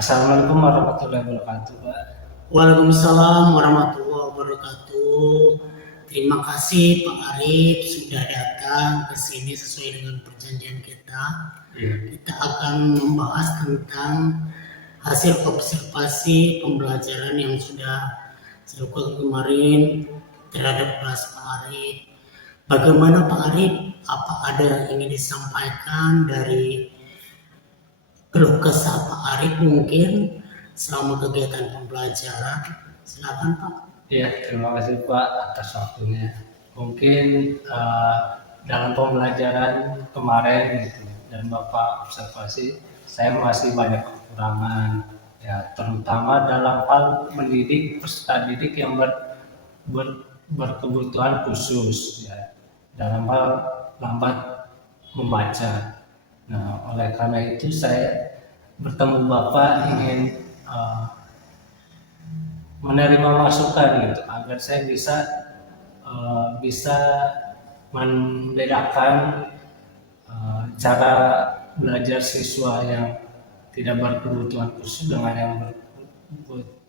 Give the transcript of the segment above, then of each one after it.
Assalamualaikum warahmatullahi wabarakatuh, Pak. Waalaikumsalam warahmatullahi wabarakatuh. Terima kasih Pak Arif sudah datang ke sini sesuai dengan perjanjian kita. Kita akan membahas tentang hasil observasi pembelajaran yang sudah dilakukan kemarin terhadap kelas Pak Arif. Bagaimana Pak Arif? Apa ada yang ingin disampaikan dari keluh kesah Pak Arif mungkin selama kegiatan pembelajaran? Silakan Pak. Ya, terima kasih Pak atas waktunya. Mungkin dalam pembelajaran kemarin gitu, dan Bapak observasi, saya masih banyak kekurangan, ya terutama dalam hal mendidik peserta didik yang berkebutuhan khusus, ya, dalam hal lambat membaca. Nah, oleh karena itu saya bertemu Bapak ingin menerima masukan gitu agar saya bisa membedakan cara belajar siswa yang tidak berkebutuhan khusus dengan yang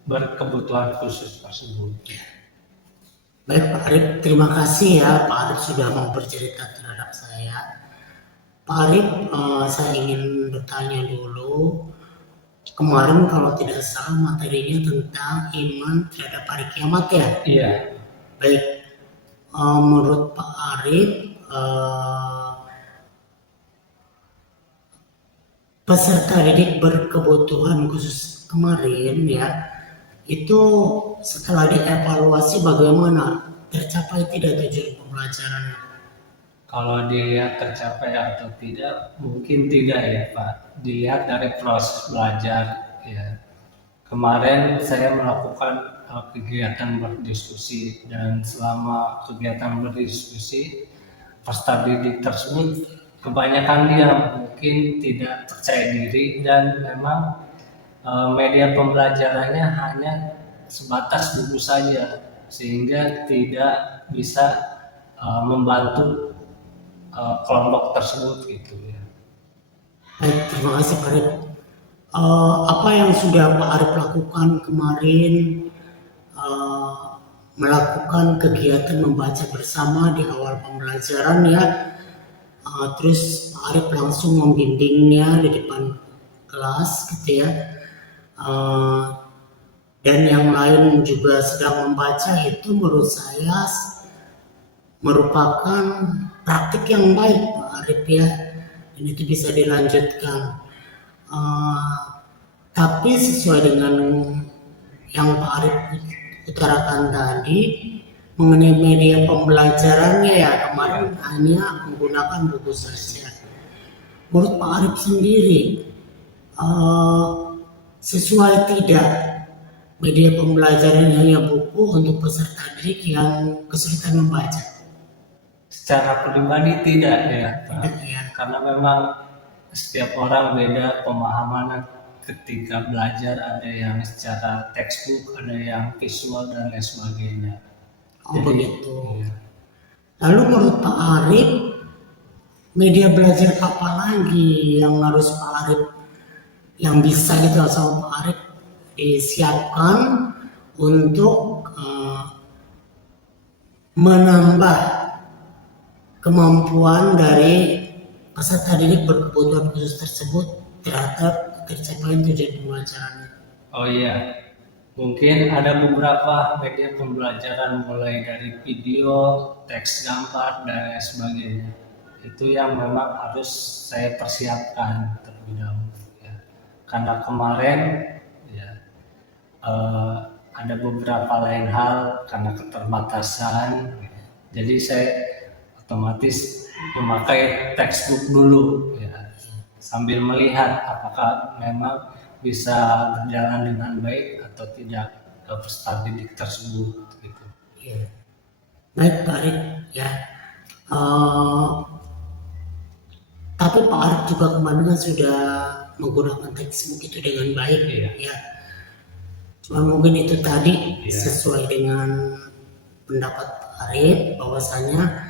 berkebutuhan khusus tersebut. Baik Pak Arif, terima kasih ya Pak Arif sudah mau bercerita terhadap saya. Pak Arif, saya ingin bertanya dulu. Kemarin kalau tidak salah materinya tentang iman terhadap hari kiamat ya? Iya. Baik, menurut Pak Arif, peserta didik berkebutuhan khusus kemarin ya, itu setelah dievaluasi bagaimana? Tercapai tidak tujuan pembelajarannya? Kalau dilihat tercapai atau tidak, mungkin tidak ya Pak. Dilihat dari proses belajar ya. Kemarin saya melakukan kegiatan berdiskusi, dan selama kegiatan berdiskusi peserta didik tersebut kebanyakan dia mungkin tidak percaya diri, dan memang media pembelajarannya hanya sebatas buku saja, sehingga tidak bisa membantu kelompok tersebut gitu ya. Baik, terima kasih Pak Arif. Apa yang sudah Pak Arif lakukan kemarin, melakukan kegiatan membaca bersama di awal pembelajaran ya, terus Pak Arif langsung membimbingnya di depan kelas gitu ya, dan yang lain juga sedang membaca. Itu menurut saya merupakan praktik yang baik Pak Arif ya, dan itu bisa dilanjutkan. Tapi sesuai dengan yang Pak Arif utarakan tadi mengenai media pembelajarannya ya, kemarin hanya menggunakan buku saja. Menurut Pak Arif sendiri, sesuai tidak media pembelajaran hanya buku untuk peserta didik yang kesulitan membaca? Secara pribadi tidak ya Pak. Tidak ya. Karena memang setiap orang beda pemahaman ketika belajar, ada yang secara textbook, ada yang visual dan lain sebagainya. Oh begitu. Lalu menurut Pak Arif, media belajar apa lagi yang harus Pak Arif yang bisa gitu sama Pak Arif disiapkan untuk menambah kemampuan dari peserta didik berkebutuhan khusus tersebut terhadap tercapaian tujuan pembelajarannya. Oh iya, mungkin ada beberapa media pembelajaran mulai dari video, teks, gambar, dan lain sebagainya. Itu yang memang harus saya persiapkan terlebih dahulu. Ya. Karena kemarin ya, ada beberapa lain hal karena keterbatasan, jadi saya otomatis memakai textbook dulu, ya, sambil melihat apakah memang bisa berjalan dengan baik atau tidak peserta didik tersebut gitu. Ya. Baik Pak Arif ya. Tapi Pak Arif juga kemarin kan sudah menggunakan textbook itu dengan baik ya. Cuma mungkin itu tadi sesuai dengan pendapat Pak Arif bahwasanya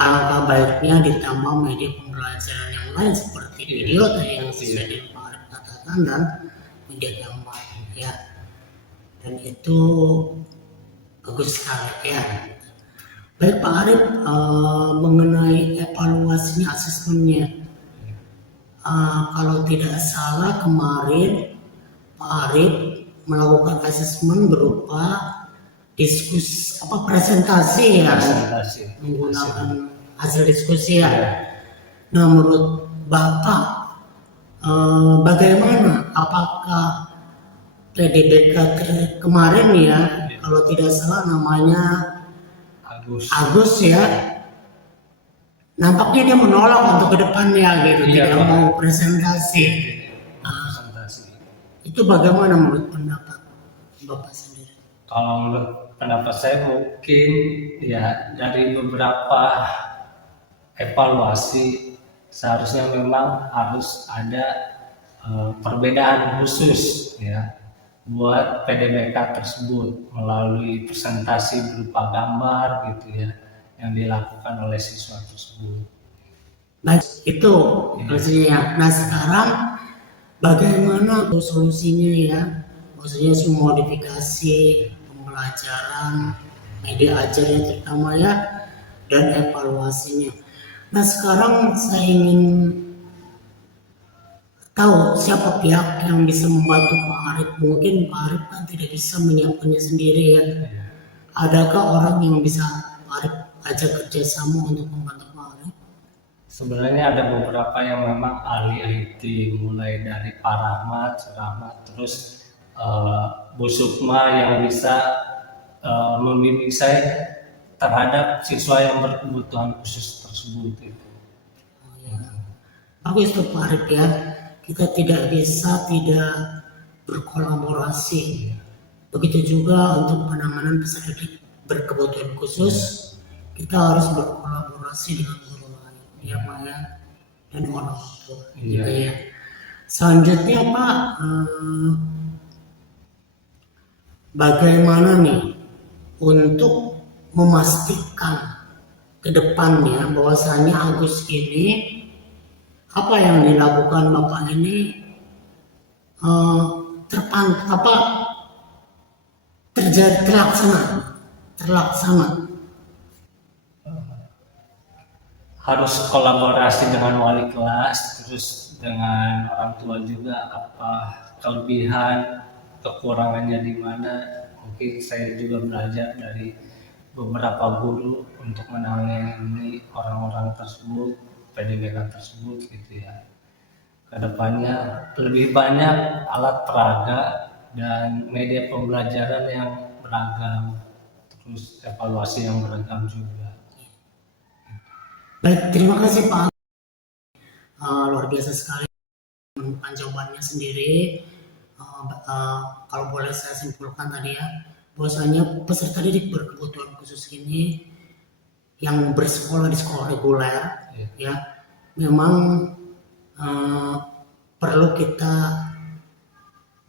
alangkah baiknya ditambah media pembelajaran yang lain seperti video tadi yang sesuai dengan Pak Arif katakan dan media gambar ya. Dan itu bagus sekali ya. Baik Pak Arif, mengenai evaluasinya, asesmennya, kalau tidak salah kemarin Pak Arif melakukan asesmen berupa presentasi ya, menggunakan hasil diskusi ya. Nah menurut Bapak bagaimana? Apakah PDBK kemarin ya, kalau tidak salah namanya Agus ya, nampaknya dia menolak untuk kedepannya gitu, tidak mau presentasi. Itu bagaimana menurut pendapat Bapak sendiri? Kalau menurut pendapat saya mungkin ya dari beberapa evaluasi seharusnya memang harus ada perbedaan khusus ya buat PDBK tersebut melalui presentasi berupa gambar gitu ya yang dilakukan oleh siswa tersebut. Baik, itu maksudnya. Nah sekarang bagaimana solusinya ya? Maksudnya semua modifikasi pembelajaran, media ajarnya terutama ya, dan evaluasinya. Nah sekarang saya ingin tahu siapa pihak yang bisa membantu Pak Arif. Mungkin Pak Arif kan tidak bisa menyiapkannya sendiri ya. Adakah orang yang bisa Pak Arif ajak kerjasama untuk membantu Pak Arif? Sebenarnya ada beberapa yang memang ahli IT, mulai dari Pak Rahmat, terus Bu Sukma yang bisa membimbing saya terhadap siswa yang berkebutuhan khusus tersebut itu. Bagus tuh Pak Arif ya. Kita tidak bisa tidak berkolaborasi. Begitu juga untuk penanganan peserta didik berkebutuhan khusus, kita harus berkolaborasi dengan guru lain, ya Pak ya, dan orang tua. Ya. Selanjutnya Pak, bagaimana nih untuk memastikan ke depannya bahwasanya Agus ini apa yang dilakukan Bapak ini terlaksana. Harus kolaborasi dengan wali kelas, terus dengan orang tua juga, apa kelebihan, kekurangannya di mana. Mungkin saya juga belajar dari beberapa guru untuk menangani orang-orang tersebut, PDBK tersebut gitu ya. Kedepannya lebih banyak alat peraga dan media pembelajaran yang beragam, terus evaluasi yang beragam juga. Baik, terima kasih Pak. Luar biasa sekali menemukan jawabannya sendiri. Kalau boleh saya simpulkan tadi ya, bahwasanya peserta didik berkebutuhan khusus ini yang bersekolah di sekolah reguler ya memang perlu kita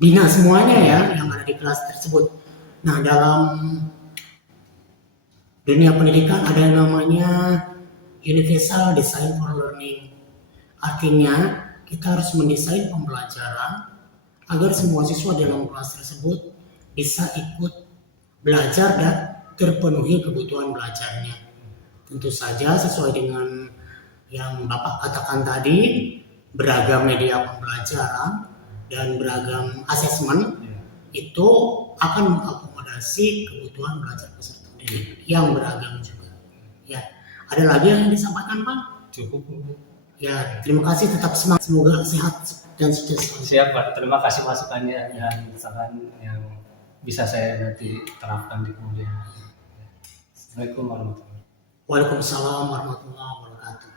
bina semuanya ya yang ada di kelas tersebut. Nah dalam dunia pendidikan ada yang namanya universal design for learning. Artinya, kita harus mendesain pembelajaran agar semua siswa dalam kelas tersebut bisa ikut belajar dan terpenuhi kebutuhan belajarnya. Tentu saja sesuai dengan yang Bapak katakan tadi, beragam media pembelajaran dan beragam asesmen itu akan mengakomodasi kebutuhan belajar peserta didik yang beragam juga. Ya, ada lagi yang disampaikan Pak? Cukup. Ya, terima kasih, tetap semangat, semoga sehat dan sukses. Siap Pak, terima kasih masukannya dan saran yang bisa saya nanti terapkan di kemudian hari. Assalamualaikum warahmatullahi wabarakatuh. Waalaikumsalam warahmatullahi wabarakatuh.